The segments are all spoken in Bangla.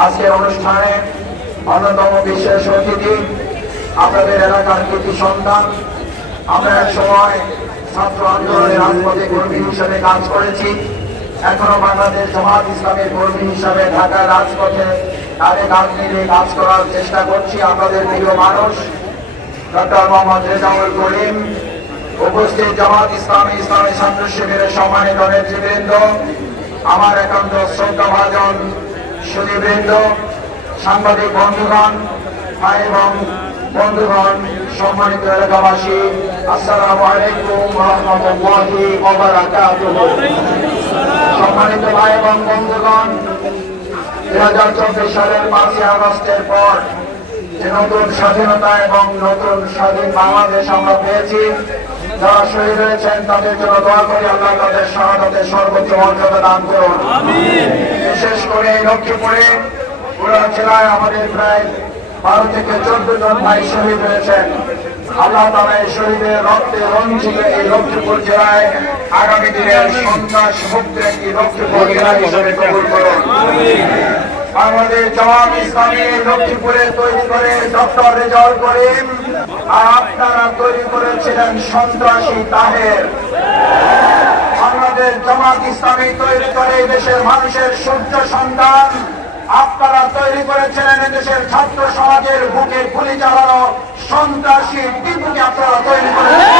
আজকের অনুষ্ঠানে অন্যতম বিশেষ অতিথি আপনাদের এলাকার কৃতি সন্তান। আমরা এক সময় ছাত্র আন্দোলনের রাজপথে কর্মী হিসেবে কাজ করেছি, এখনো বাংলাদেশ জামাত ইসলামের কর্মী হিসাবে ঢাকার রাজপথে কাঁধে কাঁধ মিলিয়ে কাজ করার চেষ্টা করছি। আপনাদের প্রিয় মানুষ ডক্টর মোহাম্মদ রেজাউল করিম, উপস্থিত জামাত ইসলামী ইসলামী ছাত্র শিবিরের সম্মানিত নেতৃবৃন্দ, আমার একান্ত শ্রদ্ধাভাজন সুধীবৃন্দ, সাংবাদিক বন্ধুগণ, ভাই এবং বন্ধুগণ, সম্মানিত এলাকাবাসী, আসসালামু আলাইকুম ওয়া রাহমাতুল্লাহি ওয়া বারাকাতুহু। সম্মানিত ভাই এবং বন্ধুগণ, 2024 সালের 5ই আগস্টের পর যে নতুন স্বাধীনতা এবং নতুন স্বাধীন বাংলাদেশ আমরা পেয়েছি, যারা শহীদ হয়েছেন তাদের জন্য দোয়া করি আল্লাহ তাদের শাহাদাতের সর্বোচ্চ মর্যাদা দান করুন। বিশেষ করে লক্ষ্মীপুরে পুরো জেলায় আমাদের প্রায় 12 থেকে 14 জন ভাই শহীদ হয়েছেন। আল্লাহ তাআলা এই শহীদের রক্তে রঞ্জিত এই লক্ষ্মীপুর জেলায় আগামী দিনের সন্ত্রাস মুক্ত একটি লক্ষ্মীপুর জেলা হিসেবে কবুল করুন। বাংলাদেশ জামাত ইসলামী লক্ষ্মীপুরে তৈরি করে ডক্টর রেজাউল করিম, আর আপনারা তৈরি করেছিলেন সন্ত্রাসী তাহের। বাংলাদেশ জামাত ইসলামী তৈরি করে দেশের মানুষের সূর্য সন্তান, আপনারা তৈরি করেছিলেন দেশের ছাত্র সমাজের বুকে গুলি চালানো সন্ত্রাসী টিপুকে আপনারা তৈরি করেছেন।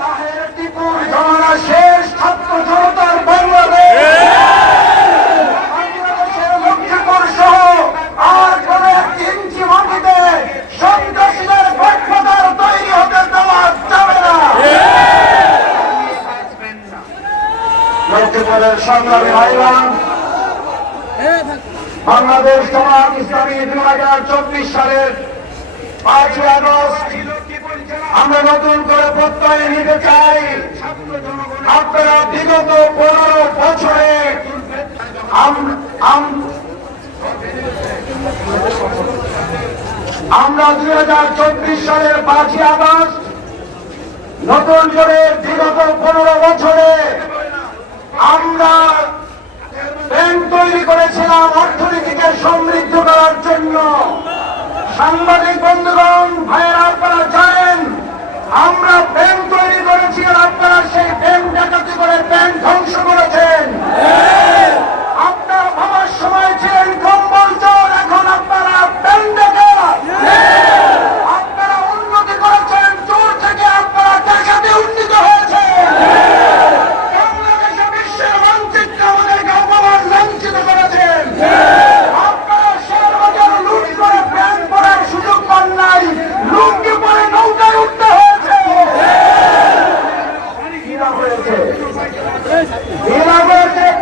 তাহের টিপুর জমানা শেষ, ছাত্র জনতার বাংলাদেশ লক্ষ্মীপুরের সংগ্রামী ভাইরান, বাংলাদেশ জামাত ইসলামী 2024 সালের 5ই আগস্ট আমরা নতুন করে প্রত্যয় নিতে চাই। আপনারা বিগত 15 বছরে আমরা 2024 সালের 5ই আগস্ট নতুন করে বিগত 15 বছরে আমরা ব্যাংক তৈরি করেছিলাম অর্থনীতিকে সমৃদ্ধ করার জন্য। সাংবাদিক বন্ধুগণ, ভাইয়েরা, আপনারা জানেন আমরা ব্যাংক তৈরি করেছি, আর আপনারা সেই ব্যাংক ডাকাতি করে ব্যাংক ধ্বংস করেছেন। আপনারা ভাবার সময় ছিলেন কম্বল চোর, এখন আপনারা ব্যাংক ডাকাত। আপনারা উন্নতি করেছেন, চোর থেকে আপনারা ডাকাতে উন্নীত হয়েছে। বাংলাদেশে বিশ্বের মানচিত্রে আমাদেরকে অপমান লাঞ্ছিত করেছেন। আপনারা শেয়ারবাজার লুট করে ব্যাংক করার সুযোগ পান নাই, লুঙ্গি পরে নৌকায় উঠতে হয়েছে।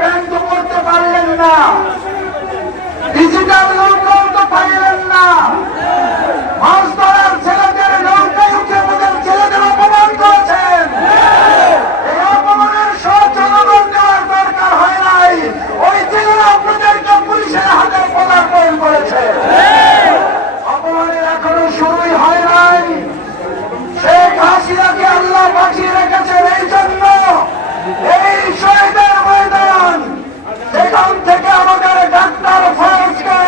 ব্যাংক করতে পারলেন না, ডিজিটাল নৌকাও তো পাইলেন না। মাছ ধরার ছেলেদের নৌকায় উঠে আমাদের ছেলেদের অপমান করেছেন। এই অপমানের সব জনগণ দেওয়ার দরকার হয় নাই, ওই ছেলেরা আপনাদেরকে পুলিশের হাতে পদার্পণ করেছে। অপমানের এখনো শুরুই হয় নাই। শেখ হাসিনাকে আল্লাহ বাঁচিয়ে রেখেছেন এই জন্য এই শহীদের ময়দান, সেখান থেকে আমাদের ডাক্তার ফয়েজকে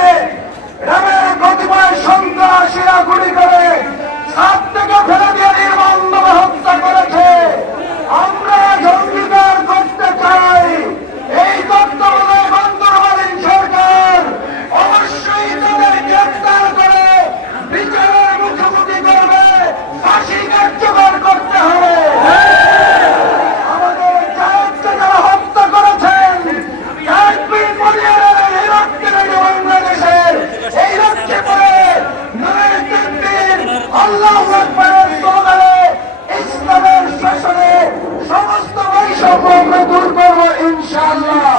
র্যাবের কতিপয় সন্ত্রাসীরা গুলি করে ছাদ থেকে ফেলে দিয়ে নির্মমভাবে হত্যা করেছে। আমরা অঙ্গীকার করতে চাই, এই তত্ত্বাবধায়ক অন্তর্বর্তীকালীন সরকার অবশ্যই তাদের গ্রেফতার করে বিচারের মুখোমুখি করবে, ফাঁসি কার্যকর করতে হবে। আমাদের জায়েদকে যারা হত্যা করেছেন, কাশ্মীর পরিবারের এই রক্তের বাংলাদেশের এই লক্ষ্মীপুরে নূরের তাকবীর আল্লাহু আকবারের স্লোগানে ইসলামের শাসনে সমস্ত বৈষম্য আমরা দূর করবো ইনশাআল্লাহ।